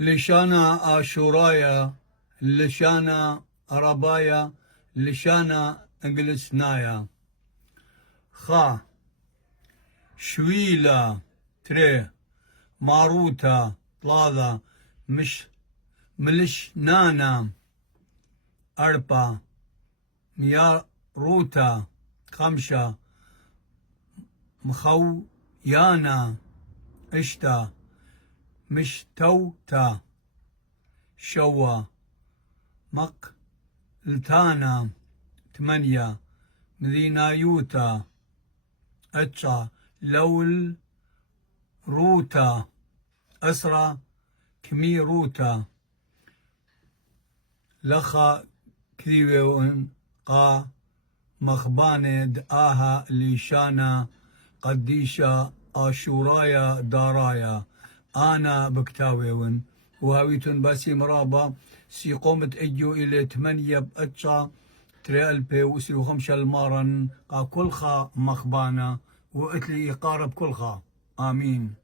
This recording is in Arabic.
لشانا آشورايا لشانا ربايا لشانا انجلسنايا. خا شويلا تري ماروتا طلاذا ملش نانا أربا مياروتا خمشة مخويانا اشتا مشتوتا شوا مقلتانا 8 مدينايوتا أتشا لول روتا أسرى كميروتا لخا كريوين قا مخباند آها ليشانا قديشا آشورايا دارايا أنا بكتاويون وهاويتون باسي مرابا سي قومت اجو إلى 8 بأتشا تري ألبي وسلو 5 المارن قا كلخا مخبانا وقتلي يقارب كلخا. آمين.